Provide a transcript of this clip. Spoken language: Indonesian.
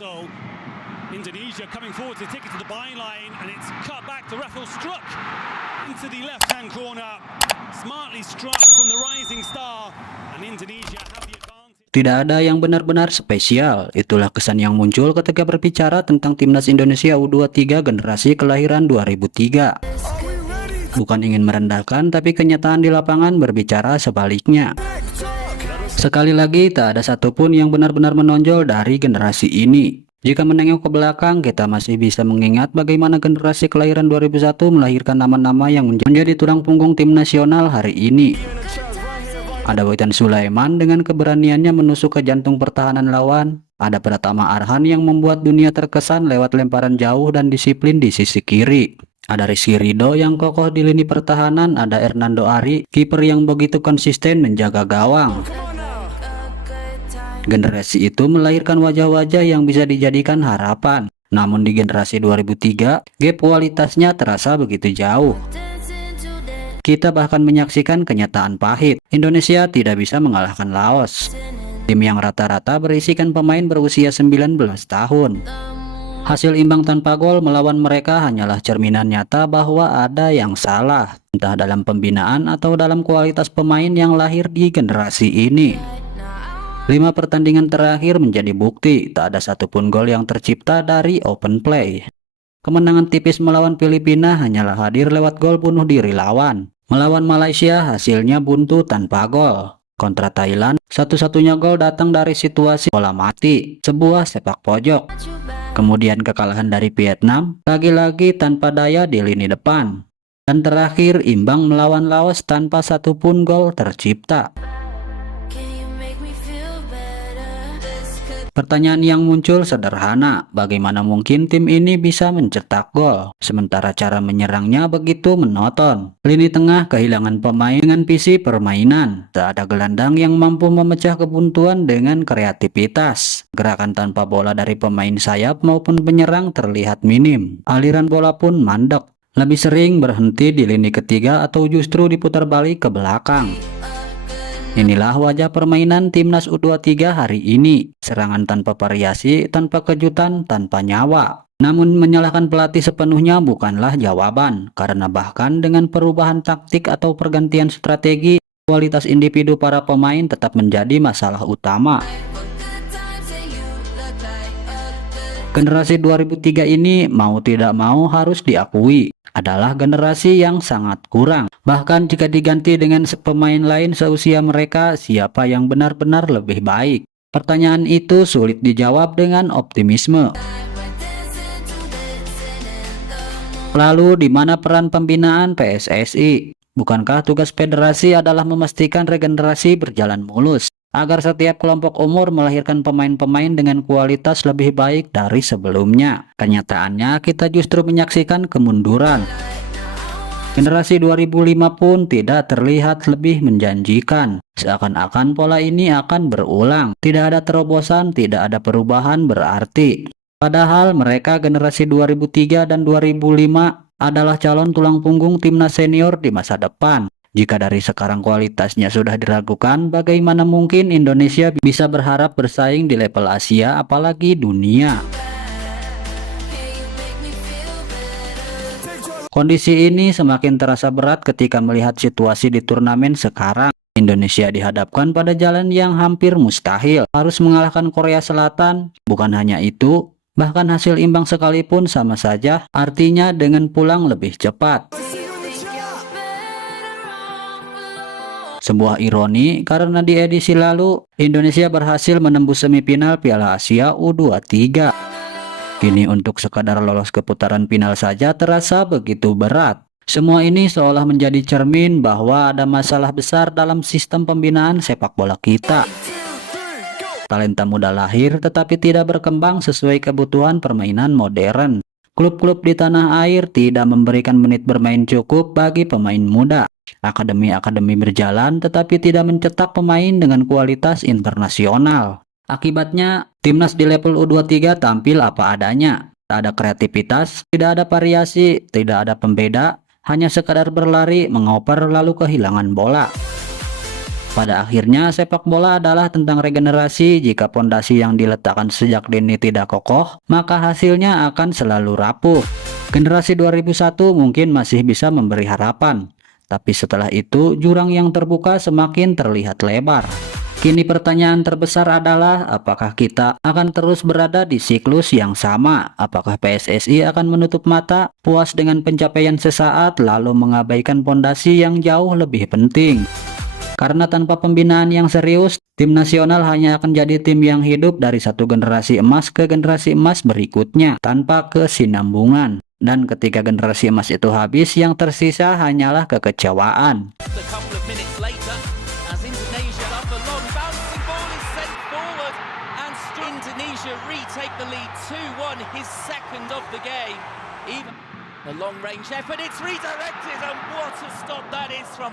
So Indonesia coming forward to take it to the byline, and it's cut back to Rafael Struck into the left-hand corner. Smartly struck from the rising star, and Indonesia have the advantage. Tidak ada yang benar-benar spesial. Itulah kesan yang muncul ketika berbicara tentang timnas Indonesia U23 generasi kelahiran 2003. Bukan ingin merendahkan, tapi kenyataan di lapangan berbicara sebaliknya. Sekali lagi, tak ada satupun yang benar-benar menonjol dari generasi ini. Jika menengok ke belakang, kita masih bisa mengingat bagaimana generasi kelahiran 2001 melahirkan nama-nama yang menjadi tulang punggung tim nasional hari ini. Ada Witan Sulaiman dengan keberaniannya menusuk ke jantung pertahanan lawan. Ada Pratama Arhan yang membuat dunia terkesan lewat lemparan jauh dan disiplin di sisi kiri. Ada Rizky Ridho yang kokoh di lini pertahanan. Ada Hernando Ari, kiper yang begitu konsisten menjaga gawang. Generasi itu melahirkan wajah-wajah yang bisa dijadikan harapan. Namun di generasi 2003, gap kualitasnya terasa begitu jauh. Kita bahkan menyaksikan kenyataan pahit. Indonesia tidak bisa mengalahkan Laos, tim yang rata-rata berisikan pemain berusia 19 tahun. Hasil imbang tanpa gol melawan mereka hanyalah cerminan nyata bahwa ada yang salah, entah dalam pembinaan atau dalam kualitas pemain yang lahir di generasi ini. 5 pertandingan terakhir menjadi bukti tak ada satupun gol yang tercipta dari open play. Kemenangan tipis melawan Filipina hanyalah hadir lewat gol bunuh diri lawan. Melawan Malaysia hasilnya buntu tanpa gol. Kontra Thailand, satu-satunya gol datang dari situasi bola mati, sebuah sepak pojok. Kemudian kekalahan dari Vietnam, lagi-lagi tanpa daya di lini depan. Dan terakhir imbang melawan Laos tanpa satupun gol tercipta. Pertanyaan yang muncul sederhana, bagaimana mungkin tim ini bisa mencetak gol, sementara cara menyerangnya begitu monoton. Lini tengah kehilangan pemain dengan visi permainan, tak ada gelandang yang mampu memecah kebuntuan dengan kreativitas. Gerakan tanpa bola dari pemain sayap maupun penyerang terlihat minim, aliran bola pun mandek, lebih sering berhenti di lini ketiga atau justru diputar balik ke belakang. Inilah wajah permainan timnas U23 hari ini. Serangan tanpa variasi, tanpa kejutan, tanpa nyawa. Namun menyalahkan pelatih sepenuhnya bukanlah jawaban, karena bahkan dengan perubahan taktik atau pergantian strategi, kualitas individu para pemain tetap menjadi masalah utama. Generasi 2003 ini mau tidak mau harus diakui adalah generasi yang sangat kurang. Bahkan jika diganti dengan pemain lain seusia mereka, siapa yang benar-benar lebih baik? Pertanyaan itu sulit dijawab dengan optimisme. Lalu di mana peran pembinaan PSSI? Bukankah tugas federasi adalah memastikan regenerasi berjalan mulus, agar setiap kelompok umur melahirkan pemain-pemain dengan kualitas lebih baik dari sebelumnya? Kenyataannya kita justru menyaksikan kemunduran. Generasi 2005 pun tidak terlihat lebih menjanjikan. Seakan-akan pola ini akan berulang. Tidak ada terobosan, tidak ada perubahan berarti. Padahal mereka generasi 2003 dan 2005 adalah calon tulang punggung timnas senior di masa depan. Jika dari sekarang kualitasnya sudah diragukan, bagaimana mungkin Indonesia bisa berharap bersaing di level Asia apalagi dunia? Kondisi ini semakin terasa berat ketika melihat situasi di turnamen sekarang. Indonesia dihadapkan pada jalan yang hampir mustahil. Harus mengalahkan Korea Selatan. Bukan hanya itu, bahkan hasil imbang sekalipun sama saja, artinya dengan pulang lebih cepat. Sebuah ironi karena di edisi lalu, Indonesia berhasil menembus semifinal Piala Asia U23. Kini untuk sekadar lolos ke putaran final saja terasa begitu berat. Semua ini seolah menjadi cermin bahwa ada masalah besar dalam sistem pembinaan sepak bola kita. Talenta muda lahir tetapi tidak berkembang sesuai kebutuhan permainan modern. Klub-klub di tanah air tidak memberikan menit bermain cukup bagi pemain muda. Akademi-akademi berjalan tetapi tidak mencetak pemain dengan kualitas internasional. Akibatnya, timnas di level U23 tampil apa adanya. Tak ada kreativitas, tidak ada variasi, tidak ada pembeda, hanya sekadar berlari, mengoper lalu kehilangan bola. Pada akhirnya, sepak bola adalah tentang regenerasi. Jika pondasi yang diletakkan sejak dini tidak kokoh, maka hasilnya akan selalu rapuh. Generasi 2001 mungkin masih bisa memberi harapan, tapi setelah itu jurang yang terbuka semakin terlihat lebar. Kini pertanyaan terbesar adalah, apakah kita akan terus berada di siklus yang sama? Apakah PSSI akan menutup mata, puas dengan pencapaian sesaat, lalu mengabaikan pondasi yang jauh lebih penting? Karena tanpa pembinaan yang serius, tim nasional hanya akan jadi tim yang hidup dari satu generasi emas ke generasi emas berikutnya, tanpa kesinambungan. Dan ketika generasi emas itu habis, yang tersisa hanyalah kekecewaan. Indonesia retake the lead 2-1, his second of the game. Even the long range effort, it's redirected, and what a stop that is from